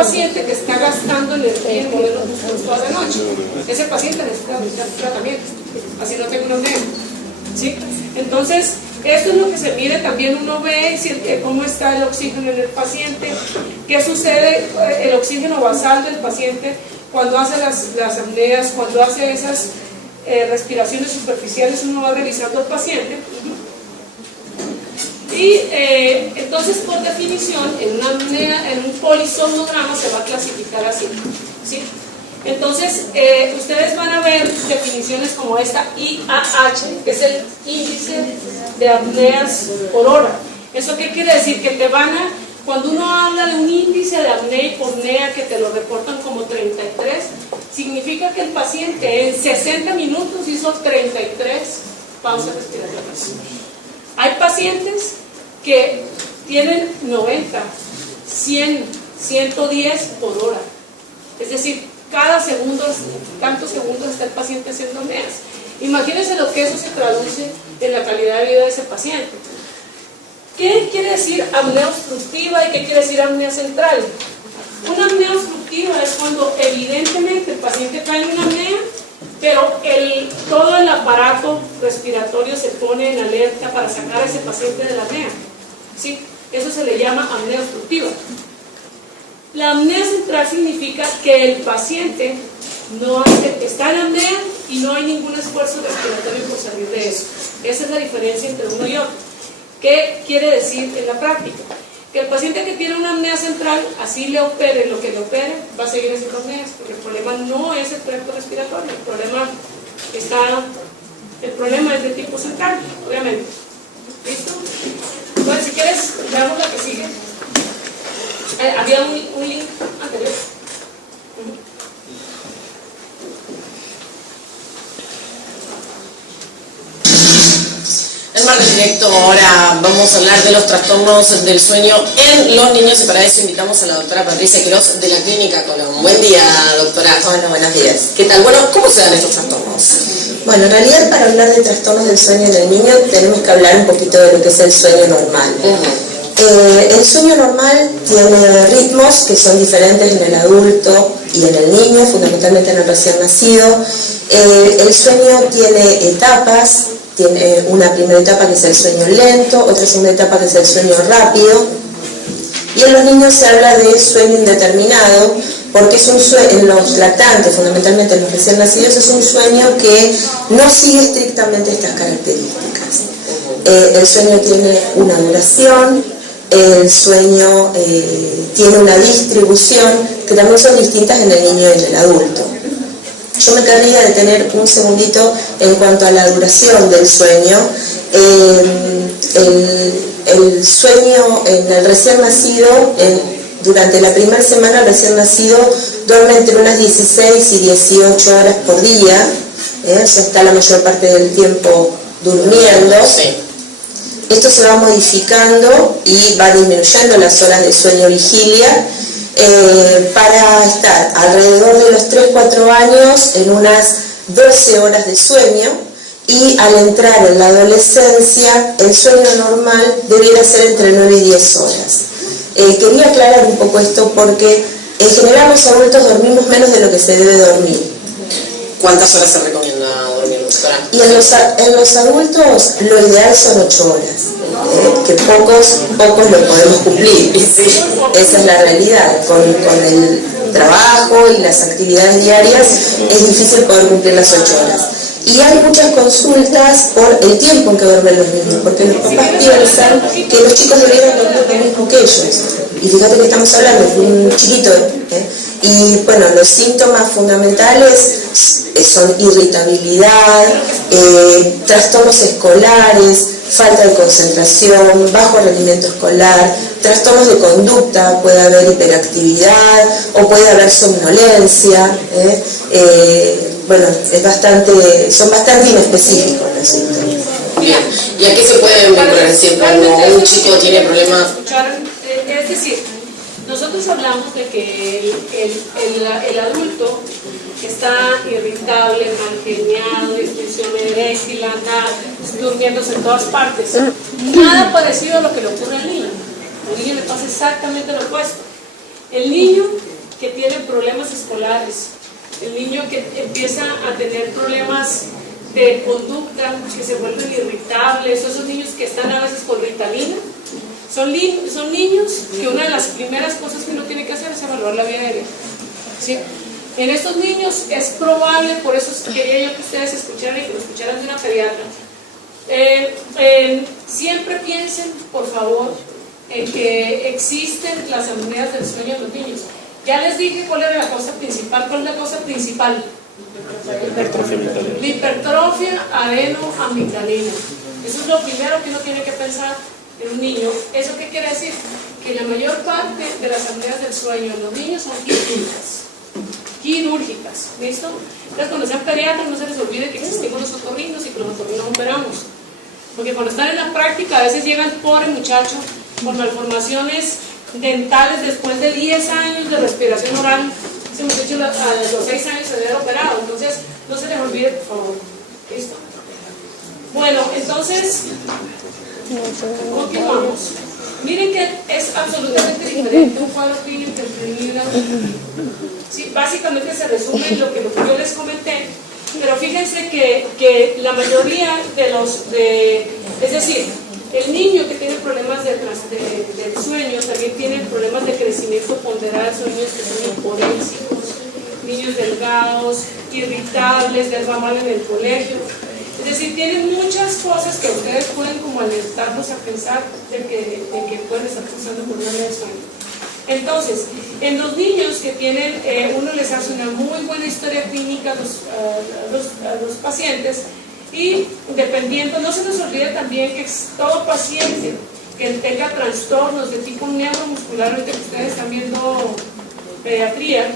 paciente que está gastando energía en mover los músculos toda la noche. Ese paciente necesita tratamiento, así no tengo una apnea, ¿sí? Entonces, esto es lo que se mide. También uno ve cómo está el oxígeno en el paciente, qué sucede, el oxígeno basal del paciente cuando hace las apneas, cuando hace esas respiraciones superficiales. Uno va revisando al paciente. Y entonces, por definición, en una apnea, en un polisomnograma se va a clasificar así, ¿sí? Entonces, ustedes van a ver definiciones como esta IAH, que es el índice de apneas por hora. ¿Eso qué quiere decir? Que te van a, cuando uno habla de un índice de apnea y pornea que te lo reportan como 33, significa que el paciente en 60 minutos hizo 33 pausas respiratorias. Hay pacientes que tienen 90, 100, 110 por hora. Es decir, cada segundo, tantos segundos está el paciente haciendo apneas. Imagínense lo que eso se traduce en la calidad de vida de ese paciente. ¿Qué quiere decir apnea obstructiva y qué quiere decir apnea central? Una apnea obstructiva es cuando evidentemente el paciente cae en una apnea, pero todo el aparato respiratorio se pone en alerta para sacar a ese paciente de la apnea, ¿sí? Eso se le llama apnea obstructiva. La apnea central significa que el paciente está en apnea y no hay ningún esfuerzo respiratorio por salir de eso. Esa es la diferencia entre uno y otro. ¿Qué quiere decir en la práctica? Que el paciente que tiene una apnea central, así le opere lo que le opere, va a seguir haciendo apneas, porque el problema no es el tracto respiratorio, el problema es de tipo central, obviamente. ¿Listo? Entonces, si quieres, veamos la que sigue. Había un link anterior. En Martes Directo ahora vamos a hablar de los trastornos del sueño en los niños y para eso invitamos a la doctora Patricia Quiroz de la Clínica Colón. Buen día, doctora. Hola, buenos días. ¿Qué tal? Bueno, ¿cómo se dan estos trastornos? Bueno, en realidad para hablar de trastornos del sueño en el niño tenemos que hablar un poquito de lo que es el sueño normal. El sueño normal tiene ritmos que son diferentes en el adulto y en el niño, fundamentalmente en el recién nacido. El sueño tiene etapas. Tiene una primera etapa que es el sueño lento, otra segunda etapa que es el sueño rápido. Y en los niños se habla de sueño indeterminado, porque es un sueño, en los lactantes, fundamentalmente en los recién nacidos, es un sueño que no sigue estrictamente estas características. El sueño tiene una duración, el sueño tiene una distribución, que también son distintas en el niño y en el adulto. Yo me querría detener un segundito en cuanto a la duración del sueño. El sueño en el recién nacido, durante la primera semana el recién nacido duerme entre unas 16 y 18 horas por día, se está la mayor parte del tiempo durmiendo. Sí. Esto se va modificando y va disminuyendo las horas de sueño-vigilia, para estar alrededor de los 3-4 años en unas 12 horas de sueño, y al entrar en la adolescencia el sueño normal debiera ser entre 9 y 10 horas. Quería aclarar un poco esto porque en general los adultos dormimos menos de lo que se debe dormir. ¿Cuántas horas se recomienda dormir, doctora? Y en los adultos lo ideal son 8 horas. Que pocos lo podemos cumplir, ¿sí? Esa es la realidad. Con el trabajo y las actividades diarias es difícil poder cumplir las 8 horas. Y hay muchas consultas por el tiempo en que duermen los niños, porque los papás piensan que los chicos debieran dormir lo mismo que ellos. Y fíjate que estamos hablando de un chiquito, Y bueno, los síntomas fundamentales son irritabilidad, trastornos escolares, falta de concentración, bajo rendimiento escolar, trastornos de conducta, puede haber hiperactividad o puede haber somnolencia. Bueno, son bastante inespecíficos los síntomas. Bien, ¿y a qué se pueden vincular siempre cuando un chico tiene problemas? Es decir, nosotros hablamos de que el adulto está irritable, mal geniado, disfunción eréctil, anda durmiéndose en todas partes. Nada parecido a lo que le ocurre al niño. Al niño le pasa exactamente lo opuesto. El niño que tiene problemas escolares, el niño que empieza a tener problemas de conducta, que se vuelven irritables, esos niños que están a veces con Ritalina, son niños que una de las primeras cosas que uno tiene que hacer es evaluar la vida aérea, ¿sí? En estos niños es probable, por eso quería yo que ustedes escucharan y que lo escucharan de una pediatra. Siempre piensen, por favor, en que existen las apneas del sueño en los niños. Ya les dije cuál era la causa principal. ¿Cuál es la causa principal? La hipertrofia adenoamigdalina. Eso es lo primero que uno tiene que pensar en un niño. ¿Eso qué quiere decir? Que la mayor parte de las apneas del sueño en los niños son quirúrgicas. ¿Listo? Entonces, cuando sean pediatras, no se les olvide que existimos los otorrinos y que los otorrinos operamos. Porque cuando están en la práctica, a veces llega el pobre muchacho con malformaciones dentales después de 10 años de respiración oral. Ese muchacho a los 6 años se debe haber operado. Entonces, no se les olvide, por favor. ¿Listo? Bueno, entonces, continuamos. Miren que es absolutamente diferente un cuadro clínico entre un hígado. Sí, básicamente se resume en lo que yo les comenté, pero fíjense que la mayoría es decir, el niño que tiene problemas del sueño también tiene problemas de crecimiento ponderal, son niños que son hipodénsicos, niños delgados, irritables, derraman en el colegio. Es decir, tienen muchas cosas que ustedes pueden como alertarlos a pensar de que pueden estar pasando por una apnea de sueño. Entonces, en los niños que tienen, uno les hace una muy buena historia clínica a los pacientes y dependiendo, no se nos olvide también que todo paciente que tenga trastornos de tipo neuromuscular, ahorita que ustedes están viendo pediatría,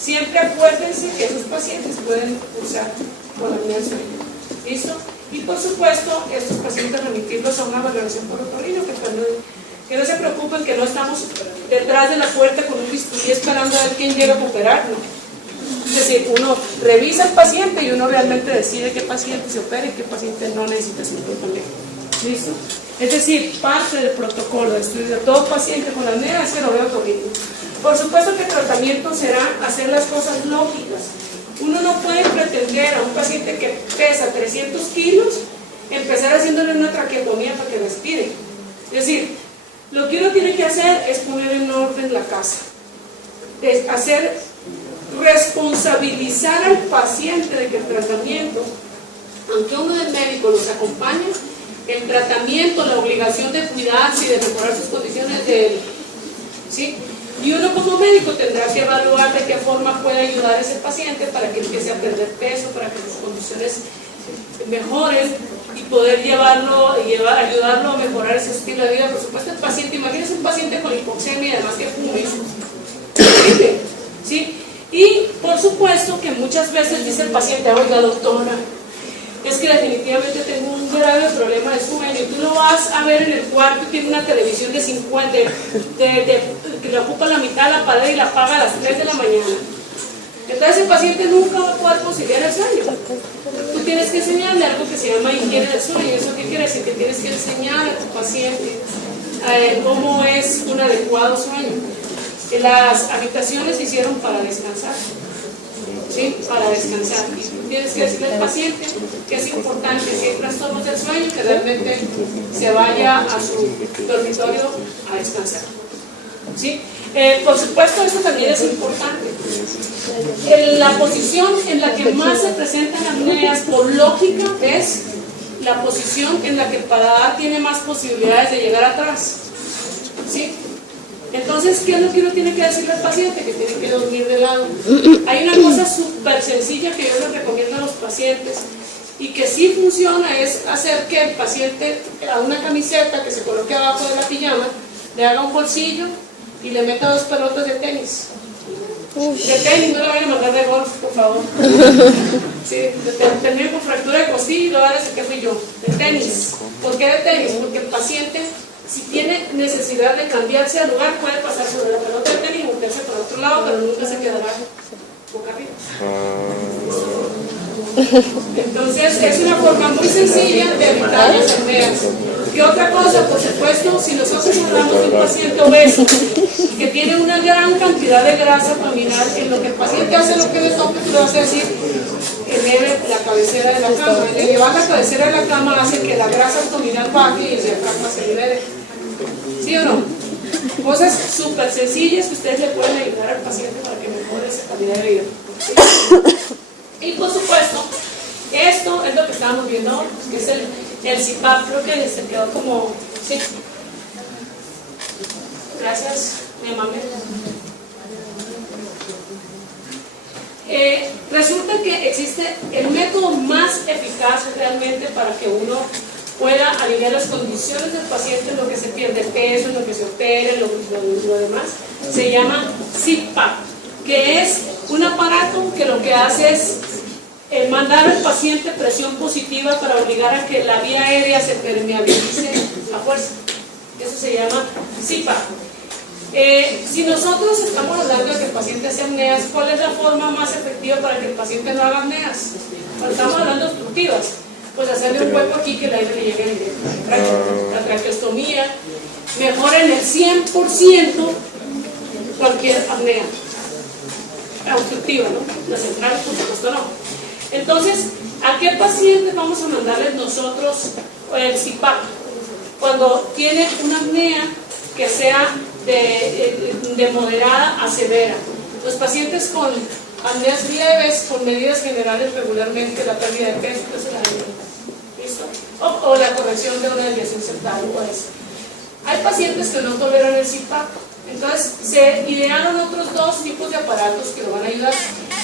siempre acuérdense que esos pacientes pueden cursar con apnea del sueño. ¿Listo? Y por supuesto, estos pacientes remitirlos a una valoración por otorrino, que no se preocupen que no estamos detrás de la puerta con un bisturí esperando a ver quién llega a operar, ¿no? Es decir, uno revisa al paciente y uno realmente decide qué paciente se opera y qué paciente no necesita cirugía. ¿Listo? Es decir, parte del protocolo de estudio de todo paciente con apnea es que lo veo otorrino. Por supuesto que el tratamiento será hacer las cosas lógicas. Uno no puede pretender a un paciente que pesa 300 kilos empezar haciéndole una traqueotomía para que respire. Es decir, lo que uno tiene que hacer es poner en orden la casa, es responsabilizar al paciente de que el tratamiento, aunque uno del médico los acompañe, el tratamiento, la obligación de cuidarse y de mejorar sus condiciones de él, ¿sí? Y uno como médico tendrá que evaluar de qué forma puede ayudar a ese paciente para que empiece a perder peso, para que sus condiciones mejoren y poder ayudarlo a mejorar ese estilo de vida. Por supuesto, el paciente, imagínense un paciente con hipoxemia y además que fume, ¿sí? Y por supuesto que muchas veces dice el paciente, oiga doctora, es que definitivamente tengo un grave problema de sueño, y tú lo vas a ver en el cuarto y tiene una televisión de 50, que le ocupa la mitad de la pared y la apaga a las 3 de la mañana. Entonces el paciente nunca va a poder conciliar el sueño. Tú tienes que enseñarle algo que se llama higiene del sueño. ¿Eso qué quiere decir? Que tienes que enseñar a tu paciente cómo es un adecuado sueño. Las habitaciones se hicieron para descansar, ¿sí? Para descansar. Y tú tienes que decirle al paciente que es importante, si hay trastornos del sueño, que realmente se vaya a su dormitorio a descansar, ¿sí? Por supuesto, esto también es importante. La posición en la que más se presentan apneas por lógica es la posición en la que el paladar tiene más posibilidades de llegar atrás, ¿sí? Entonces, ¿qué es lo que uno tiene que decirle al paciente? Que tiene que dormir de lado. Hay una cosa súper sencilla que yo les recomiendo a los pacientes y que sí funciona, es hacer que el paciente a una camiseta que se coloque abajo de la pijama le haga un bolsillo y le meta 2 pelotas de tenis. De tenis, no le vayan a mandar de golf, por favor. Sí, terminé con fractura de costilla y lo van a decir que fui yo. De tenis. ¿Por qué de tenis? Porque el paciente, si tiene necesidad de cambiarse de lugar, puede pasar sobre la pelota de tenis y voltearse para otro lado, pero nunca se quedará boca arriba. Entonces, es una forma muy sencilla de evitar las apneas. ¿Qué otra cosa? Por supuesto, si nosotros hablamos de un paciente obeso que tiene una gran cantidad de grasa abdominal, en lo que el paciente hace lo que le toca, le vas a decir, eleve la cabecera de la cama. El elevar la cabecera de la cama hace que la grasa abdominal baje y el diafragma se libere. ¿Sí o no? Cosas súper sencillas que ustedes le pueden ayudar al paciente para que mejore esa calidad de vida. ¿Sí? Y por supuesto, esto es lo que estábamos viendo, que es el CPAP. Creo que se quedó como... ¿sí? Gracias, mi mamá. Resulta que existe el método más eficaz realmente para que uno pueda aliviar las condiciones del paciente, en lo que se pierde peso, en lo que se opera, en lo demás. Se llama CPAP, que es un aparato que lo que hace es mandar al paciente presión positiva para obligar a que la vía aérea se permeabilice a fuerza. Eso se llama CPAP. Si nosotros estamos hablando de que el paciente hace apneas, ¿cuál es la forma más efectiva para que el paciente no haga apneas? Cuando estamos hablando de obstructivas, pues hacerle un hueco aquí que el aire le llegue directo. La traqueostomía mejora en el 100% cualquier apnea obstructiva, ¿no? La central, por supuesto, no. Entonces, ¿a qué paciente vamos a mandarles nosotros el CPAP? Cuando tiene una apnea que sea de moderada a severa. Los pacientes con apneas leves, con medidas generales regularmente, la pérdida de peso, ¿listo? O la corrección de una desviación septal o eso. Hay pacientes que no toleran el CPAP, entonces se idearon otros dos tipos de aparatos que lo van a ayudar.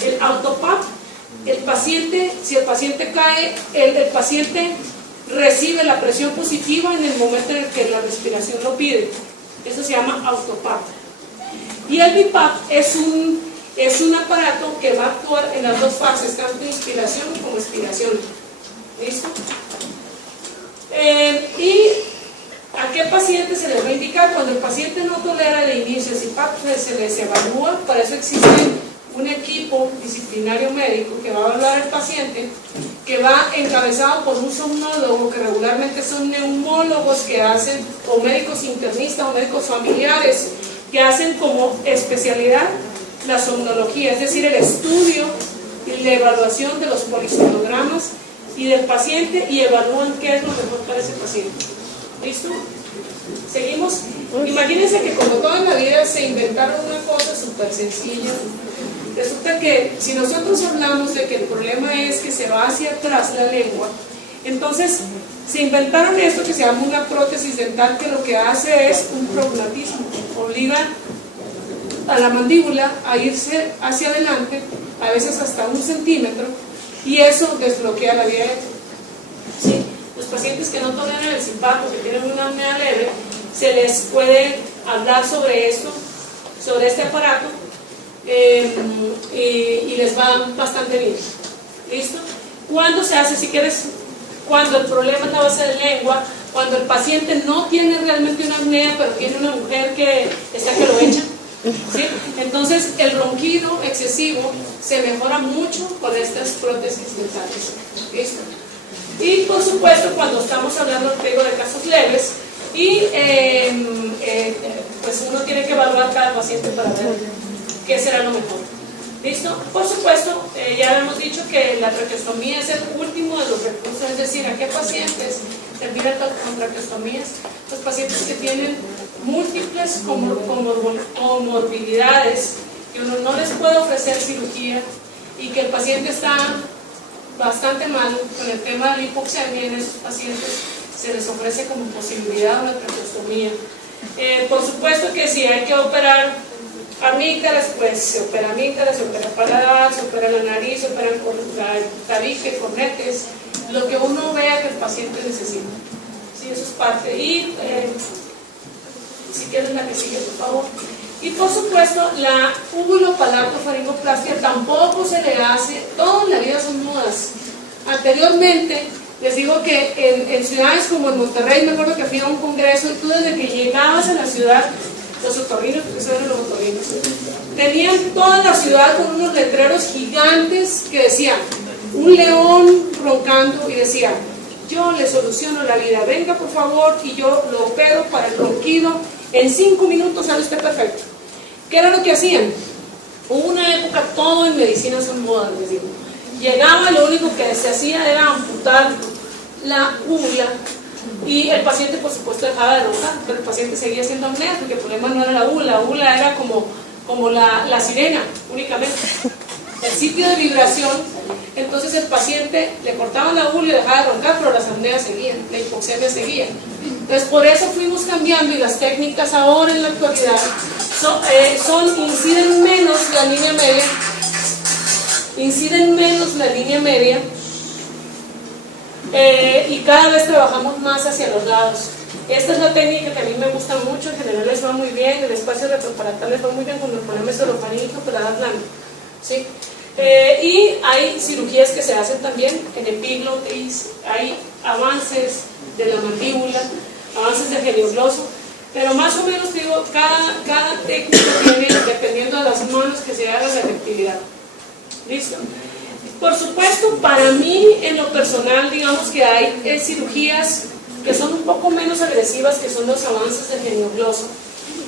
El AutoPAP, el paciente, si el paciente cae, el paciente recibe la presión positiva en el momento en el que la respiración lo pide. Eso se llama AutoPAP. Y el BiPAP es un aparato que va a actuar en las dos fases, tanto inspiración como expiración. ¿Listo? ¿Y a qué paciente se le va a indicar? Cuando el paciente no tolera de inicio el CPAP, se les evalúa. Para eso existe un equipo disciplinario médico que va a evaluar al paciente, que va encabezado por un somnólogo, que regularmente son neumólogos que hacen, o médicos internistas o médicos familiares, que hacen como especialidad la somnología, es decir, el estudio y la evaluación de los polisomnogramas y del paciente, y evalúan qué es lo mejor para ese paciente. ¿Listo? ¿Seguimos? Imagínense que como toda la vida se inventaron una cosa súper sencilla. Resulta que si nosotros hablamos de que el problema es que se va hacia atrás la lengua, entonces se inventaron esto que se llama una prótesis dental, que lo que hace es un prognatismo, obliga a la mandíbula a irse hacia adelante, a veces hasta 1 centímetro, y eso desbloquea la vía aérea. ¿Sí? Los pacientes que no toleran el CPAP o que tienen una apnea leve, se les puede hablar sobre esto, sobre este aparato, y les va bastante bien. ¿Listo? ¿Cuándo se hace? Si quieres, cuando el problema es la base de lengua, cuando el paciente no tiene realmente una apnea, pero tiene una mujer que está que lo echa, ¿sí? Entonces el ronquido excesivo se mejora mucho con estas prótesis dentales. ¿Listo? Y por supuesto, cuando estamos hablando de casos leves, y pues uno tiene que evaluar cada paciente para ver qué será lo mejor. ¿Listo? Por supuesto, ya hemos dicho que la traqueostomía es el último de los recursos, es decir, ¿a qué pacientes terminan con traqueostomías? Los pacientes que tienen múltiples comorbilidades, que uno no les puede ofrecer cirugía y que el paciente está bastante mal con el tema de la hipoxemia. En esos pacientes se les ofrece como posibilidad una traqueostomía. Por supuesto que si hay que operar amígdalas, pues se opera amígdalas, se opera paladar, se opera la nariz, se opera tabique, cornetes, lo que uno vea que el paciente necesita. Sí, eso es parte. Y si quieres la que sigue, por favor. Y por supuesto, la uvulopalato-faringoplastia tampoco se le hace, toda la vida son modas. Anteriormente, les digo que en ciudades como en Monterrey, me acuerdo que fui a un congreso, y tú desde que llegabas a la ciudad, los otorrinos, porque eso eran los otorrinos, tenían toda la ciudad con unos letreros gigantes que decían un león roncando, y decía yo le soluciono la vida, venga por favor y yo lo opero para el ronquido, en 5 minutos sale usted perfecto. ¿Qué era lo que hacían? Hubo una época, todo en medicina son modas, les digo. Llegaba, lo único que se hacía era amputar la úvula y el paciente por supuesto dejaba de roncar, pero el paciente seguía siendo apnea porque el problema no era la úvula era como la sirena únicamente, el sitio de vibración. Entonces el paciente le cortaban la úvula y dejaba de roncar, pero las apneas seguían, la hipoxemia seguía. Entonces por eso fuimos cambiando y las técnicas ahora en la actualidad inciden menos la línea media, y cada vez trabajamos más hacia los lados. Esta es la técnica que a mí me gusta mucho, en general les va muy bien, el espacio retropalatal les va muy bien cuando el problema es orofaringeo, pelada blanda, ¿sí? Y hay cirugías que se hacen también en epiglotis, hay avances de la mandíbula, avances del geniogloso, pero más o menos digo, cada técnica tiene, dependiendo de las manos que se haga, la efectividad. ¿Listo? Por supuesto, para mí en lo personal, digamos que hay cirugías que son un poco menos agresivas, que son los avances del geniogloso,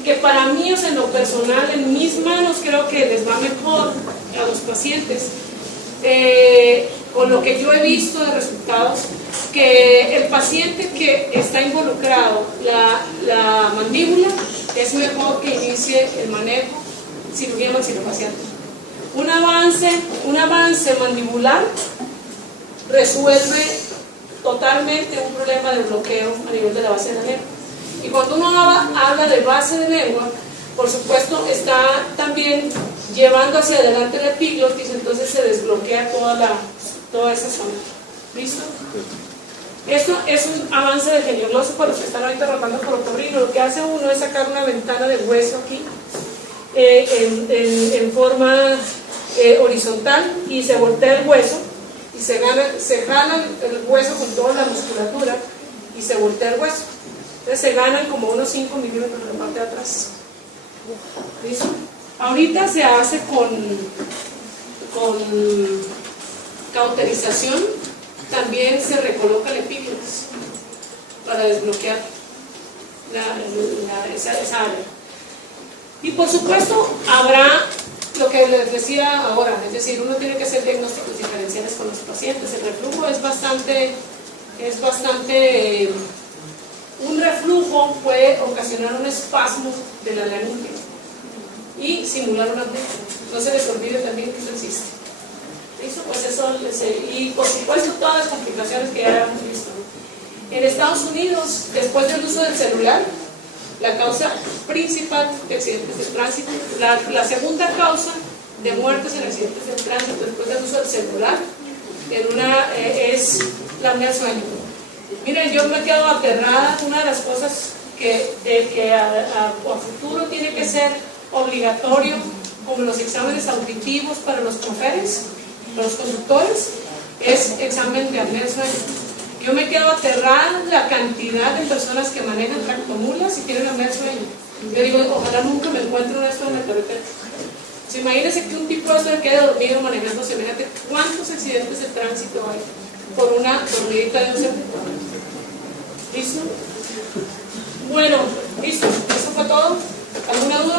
que para mí, o sea, en lo personal, en mis manos creo que les va mejor a los pacientes, con lo que yo he visto de resultados, que el paciente que está involucrado, la mandíbula, es mejor que inicie el manejo cirugía maxilofacial. Un avance mandibular resuelve totalmente un problema de bloqueo a nivel de la base de la lengua. Y cuando uno habla de base de lengua, por supuesto está también llevando hacia adelante la epiglotis, entonces se desbloquea toda esa zona. ¿Listo? Esto es un avance del geniogloso para los que están ahorita rotando por otorrino. Lo que hace uno es sacar una ventana de hueso aquí en forma horizontal, y se voltea el hueso y se jala el hueso con toda la musculatura y se voltea el hueso. Entonces se ganan como unos 5 milímetros de la parte de atrás. ¿Listo? Ahorita se hace con cauterización, también se recoloca el epiglotis para desbloquear esa área. Y por supuesto habrá lo que les decía ahora, es decir, uno tiene que hacer diagnósticos diferenciales con los pacientes. El reflujo es bastante un reflujo puede ocasionar un espasmo de la laringe y simular una apnea. No se les olvide también que eso existe. ¿Listo? Pues eso, y por supuesto todas las complicaciones que ya hemos visto. En Estados Unidos, después del uso del celular, la causa principal de accidentes de tránsito, la segunda causa de muertes en accidentes de tránsito después del uso del celular es la apnea del sueño. Miren, yo me quedo aterrada. Una de las cosas que a futuro tiene que ser obligatorio, como los exámenes auditivos para los choferes, para los conductores, es examen de apnea del sueño. Yo me quedo aterrada la cantidad de personas que manejan tractomulas y tienen apnea del sueño. Yo digo, ojalá nunca me encuentre una esto en la carretera. Si imagínense que un tipo de esto quede dormido manejando, imagínate cuántos accidentes de tránsito hay por una dormidita de un segundo. ¿Listo? Bueno, listo, eso fue todo.